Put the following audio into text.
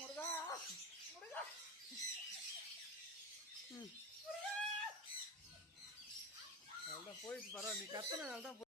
முருகா முருகா. அதான் போயிடுச்சு, பரவாயில்ல. நீ கத்துனதால தான்